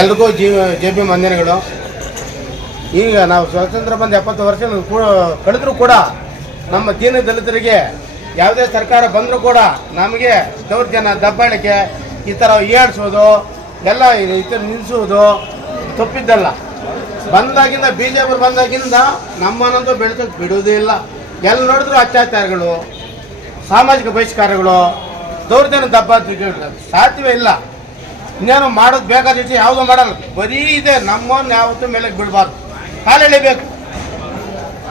ಎಲ್ರಿಗೂ J P ವಂದನೆಗಳು. ಈಗ ನಾವು ಸ್ವಾತಂತ್ರ್ಯ ಬಂದು 70 ವರ್ಷ ಕಳೆದರೂ ಕೂಡ ನಮ್ಮ ದೀನ ದಲಿತರಿಗೆ ಯಾವುದೇ ಸರ್ಕಾರ ಬಂದರೂ ಕೂಡ ನಮಗೆ ದೌರ್ಜನ್ಯ ದಬ್ಬಾಳಿಕೆ ಈ ಥರ ಏಳ್ಸೋದು ಎಲ್ಲ ಈ ಥರ ನಿಲ್ಲಿಸೋದು ತಪ್ಪಿದ್ದಲ್ಲ. ಬಂದಾಗಿಂದ BJP ಬಂದಾಗಿಂದ ನಮ್ಮನ್ನೊಂದು ಬೆಳೆಸೋಕೆ ಬಿಡುವುದೇ ಇಲ್ಲ. ಎಲ್ಲಿ ನೋಡಿದ್ರು ಅತ್ಯಾಚಾರಗಳು, ಸಾಮಾಜಿಕ ಬಹಿಷ್ಕಾರಗಳು, ದೌರ್ಜನ್ಯ ದಬ್ಬಾಳಿಕೆ ಸಾಧ್ಯವೇ ಇಲ್ಲ. ಇನ್ನೇನು ಮಾಡೋದು ಬೇಕಾದ ಯಾವುದೂ ಮಾಡಲ್ಲ, ಬರೀ ಇದೆ. ನಮ್ಮನ್ನು ಯಾವತ್ತೂ ಮೇಲೆ ಬಿಡಬಾರ್ದು, ಕಾಲೆಳಿಬೇಕು.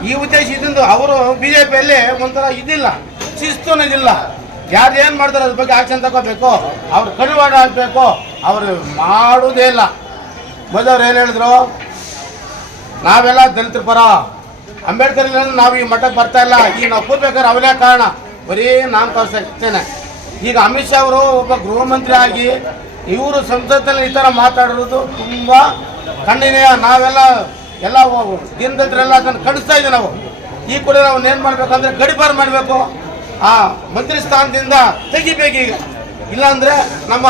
ಈ ಉದ್ದೇಶ ಇದ್ದಂದು ಅವರು BJPಯಲ್ಲಿ ಒಂಥರ ಇದಿಲ್ಲ, ಶಿಸ್ತುನಿಲ್ಲ. ಯಾರು ಏನು ಮಾಡ್ತಾರೆ ಅದ್ರ ಬಗ್ಗೆ ಆಕ್ಷನ್ ತಗೋಬೇಕು, ಅವ್ರು ಕಡಿವಾಡ ಆಗಬೇಕು. ಅವರು ಮಾಡೋದೇ ಇಲ್ಲ. ಮೊದಲವ್ರು ಏನು ಹೇಳಿದ್ರು, ನಾವೆಲ್ಲ ದಲಿತರ ಪರ, ಅಂಬೇಡ್ಕರ್ ನಾವು ಈ ಮಟ್ಟಕ್ಕೆ ಬರ್ತಾ ಇಲ್ಲ. ಈಗ ನಾವು ಕೂರ್ಬೇಕಾದ್ರೆ ಅವರೇ ಕಾರಣ, ಬರೀ ನಾನು ತೋರಿಸ್ತೇನೆ. ಈಗ ಅಮಿತ್ ಶಾ ಅವರು ಒಬ್ಬ ಗೃಹ ಮಂತ್ರಿ ಆಗಿ ಇವರು ಸಂಸತ್ತಲ್ಲಿ ಈ ಥರ ಮಾತಾಡಿರೋದು ತುಂಬ ಖಂಡನೀಯ. ನಾವೆಲ್ಲ ದೀನದಲಿತರೆಲ್ಲ ಅದನ್ನು ಖಂಡಿಸ್ತಾ ಇದ್ದೀವಿ. ನಾವು ಈ ಕೂಡ ನಾವು ಏನು ಮಾಡಬೇಕಂದ್ರೆ ಗಡಿಪಾರು ಮಾಡಬೇಕು, ಆ ಮಂತ್ರಿ ಸ್ಥಾನದಿಂದ ತೆಗಿಬೇಕು. ಈಗ ಇಲ್ಲಾಂದರೆ ನಮ್ಮ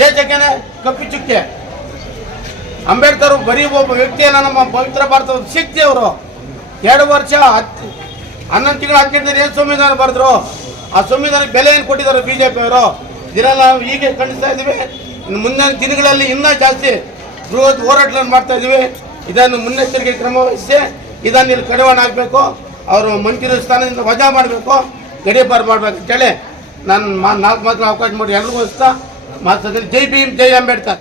ದೇಶಕ್ಕೇನೆ ಕಪ್ಪಿ ಚುಕ್ಕೆ. ಅಂಬೇಡ್ಕರ್ ಬರೀ ಒಬ್ಬ ವ್ಯಕ್ತಿಯಲ್ಲ, ನಮ್ಮ ಪವಿತ್ರ ಭಾರತದ ಶಕ್ತಿ. ಅವರು 2 ವರ್ಷ 11 ತಿಂಗಳು 10 ದಿನ ಏನು ಸಂವಿಧಾನ ಬರೆದ್ರು, ಆ ಸಂವಿಧಾನಕ್ಕೆ ಬೆಲೆ ಏನು ಕೊಟ್ಟಿದ್ದಾರೆ BJP ಅವರು. ಇದನ್ನೆಲ್ಲ ನಾವು ಹೀಗೆ ಖಂಡಿಸ್ತಾ ಇದ್ದೀವಿ. ಇನ್ನು ಮುಂದಿನ ದಿನಗಳಲ್ಲಿ ಇನ್ನೂ ಜಾಸ್ತಿ ಬೃಹತ್ ಹೋರಾಟಗಳನ್ನು ಮಾಡ್ತಾ ಇದ್ದೀವಿ. ಇದನ್ನು ಮುನ್ನೆಚ್ಚರಿಕೆ ಕ್ರಮ ವಹಿಸಿ ಇದನ್ನು ಇಲ್ಲಿ ಕಡಿವಾಣ ಆಗಬೇಕು. ಅವರು ಮಂತ್ರಿ ಸ್ಥಾನದಿಂದ ವಜಾ ಮಾಡಬೇಕು, ಗಡೀಪಾರು ಮಾಡಬೇಕು ಅಂತೇಳಿ ನಾನು 4 ಮಾತ್ರ ಅವಕಾಶ ಮಾಡಿ ಎಲ್ರಿಗೂ ಮಾತಾಡ್ತೀನಿ. ಜೈ ಭೀಮ್, ಜೈ ಅಂಬೇಡ್ಕರ್.